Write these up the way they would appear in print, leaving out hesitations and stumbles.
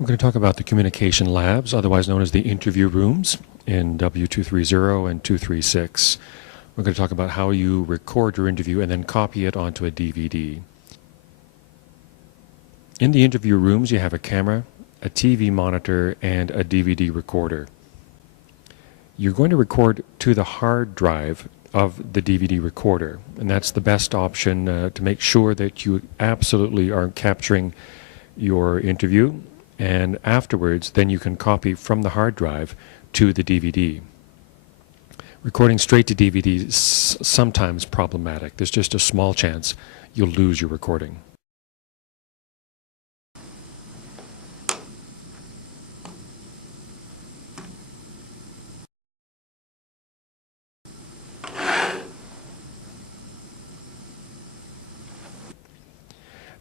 We're going to talk about the communication labs, otherwise known as the interview rooms, in W230 and 236. We're going to talk about how you record your interview and then copy it onto a DVD. In the interview rooms, you have a camera, a TV monitor, and a DVD recorder. You're going to record to the hard drive of the DVD recorder, and that's the best option to make sure that you absolutely are capturing your interview, and afterwards then you can copy from the hard drive to the DVD. Recording straight to DVD is sometimes problematic. There's just a small chance you'll lose your recording.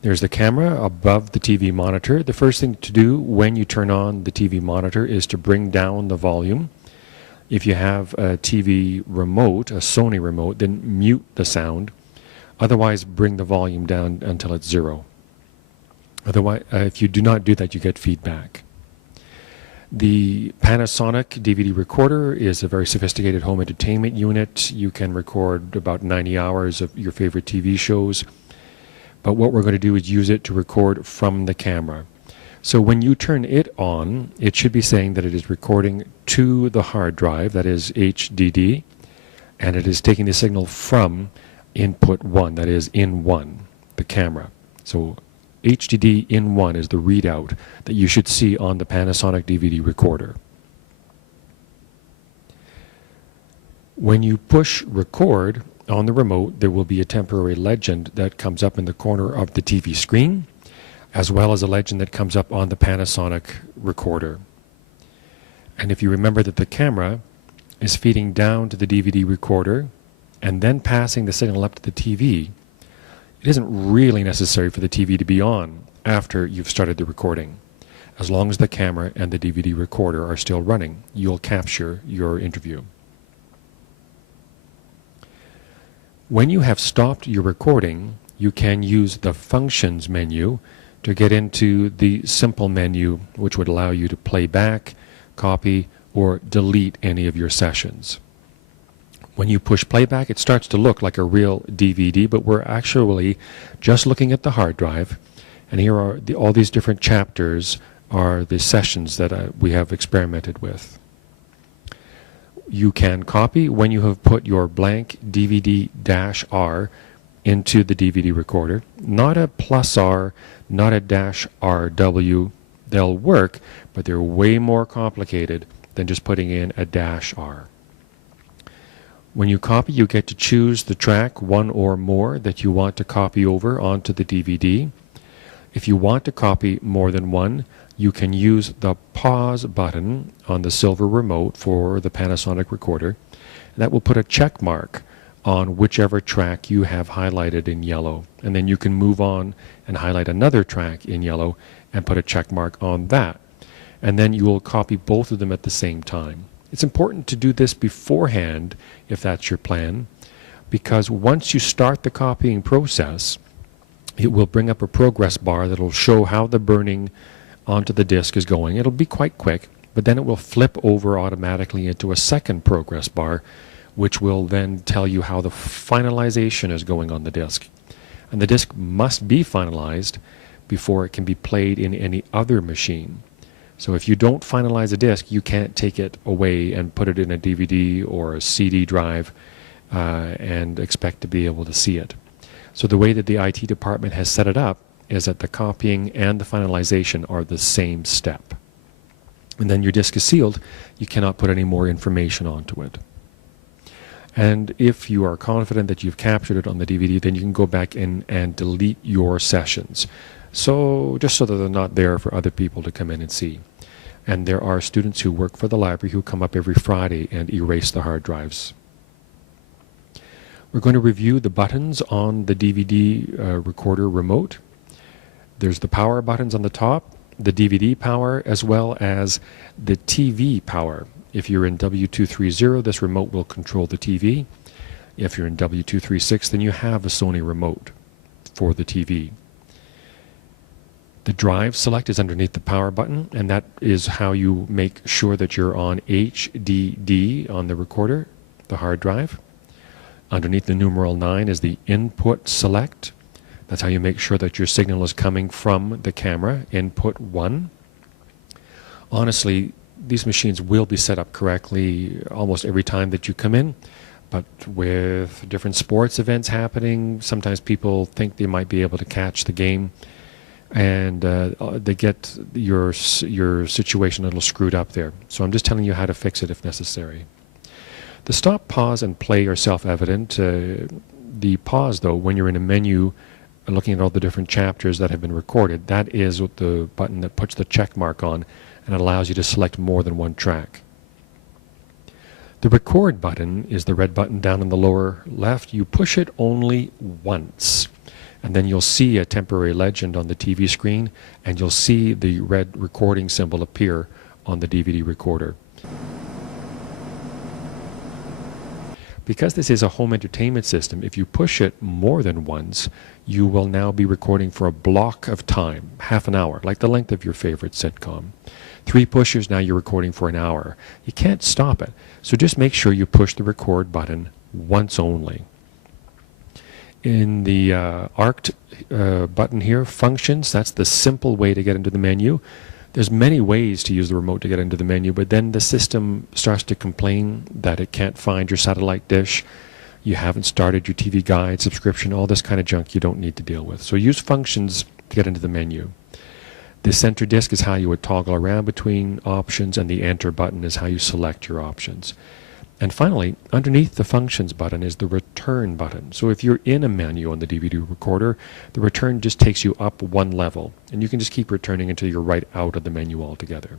There's the camera above the TV monitor. The first thing to do when you turn on the TV monitor is to bring down the volume. If you have a TV remote, a Sony remote, then mute the sound. Otherwise, bring the volume down until it's 0. Otherwise, if you do not do that, you get feedback. The Panasonic DVD recorder is a very sophisticated home entertainment unit. You can record about 90 hours of your favorite TV shows. But what we're going to do is use it to record from the camera. So when you turn it on, it should be saying that it is recording to the hard drive, that is HDD, and it is taking the signal from input 1, that is in 1, the camera. So HDD in 1 is the readout that you should see on the Panasonic DVD recorder. When you push record on the remote, there will be a temporary legend that comes up in the corner of the TV screen, as well as a legend that comes up on the Panasonic recorder. And if you remember that the camera is feeding down to the DVD recorder and then passing the signal up to the TV, it isn't really necessary for the TV to be on after you've started the recording. As long as the camera and the DVD recorder are still running, you'll capture your interview. When you have stopped your recording, you can use the Functions menu to get into the Simple menu, which would allow you to play back, copy, or delete any of your sessions. When you push playback, it starts to look like a real DVD, but we're actually just looking at the hard drive, and here are all these different chapters are the sessions that we have experimented with. You can copy when you have put your blank DVD-R into the DVD recorder. Not a +R, not a -RW. They'll work, but they're way more complicated than just putting in a -R. When you copy, you get to choose the track, one or more, that you want to copy over onto the DVD. If you want to copy more than one, you can use the pause button on the silver remote for the Panasonic recorder. And that will put a check mark on whichever track you have highlighted in yellow. And then you can move on and highlight another track in yellow and put a check mark on that. And then you will copy both of them at the same time. It's important to do this beforehand if that's your plan, because once you start the copying process, it will bring up a progress bar that will show how the burning onto the disk is going. It'll be quite quick, but then it will flip over automatically into a second progress bar, which will then tell you how the finalization is going on the disk. And the disk must be finalized before it can be played in any other machine. So if you don't finalize a disk, you can't take it away and put it in a DVD or a CD drive and expect to be able to see it. So the way that the IT department has set it up is that the copying and the finalization are the same step. And then your disk is sealed. You cannot put any more information onto it. And if you are confident that you've captured it on the DVD, then you can go back in and delete your sessions. So just so that they're not there for other people to come in and see. And there are students who work for the library who come up every Friday and erase the hard drives. We're going to review the buttons on the DVD recorder remote. There's the power buttons on the top, the DVD power, as well as the TV power. If you're in W230, this remote will control the TV. If you're in W236, then you have a Sony remote for the TV. The drive select is underneath the power button, and that is how you make sure that you're on HDD on the recorder, the hard drive. Underneath the numeral 9 is the input select. That's how you make sure that your signal is coming from the camera, input 1. Honestly, these machines will be set up correctly almost every time that you come in, but with different sports events happening, sometimes people think they might be able to catch the game, and they get your situation a little screwed up there. So I'm just telling you how to fix it if necessary. The stop, pause, and play are self-evident. The pause, though, when you're in a menu looking at all the different chapters that have been recorded, that is what the button that puts the check mark on, and it allows you to select more than one track. The record button is the red button down in the lower left. You push it only once, and then you'll see a temporary legend on the TV screen, and you'll see the red recording symbol appear on the DVD recorder. Because this is a home entertainment system, if you push it more than once, you will now be recording for a block of time, half an hour, like the length of your favorite sitcom. 3 pushes, now you're recording for an hour. You can't stop it, so just make sure you push the record button once only. In the arced button here, functions, that's the simple way to get into the menu. There's many ways to use the remote to get into the menu, but then the system starts to complain that it can't find your satellite dish, you haven't started your TV guide, subscription, all this kind of junk you don't need to deal with. So use functions to get into the menu. The center disk is how you would toggle around between options, and the enter button is how you select your options. And finally, underneath the functions button is the return button. So if you're in a menu on the DVD recorder, the return just takes you up one level, and you can just keep returning until you're right out of the menu altogether.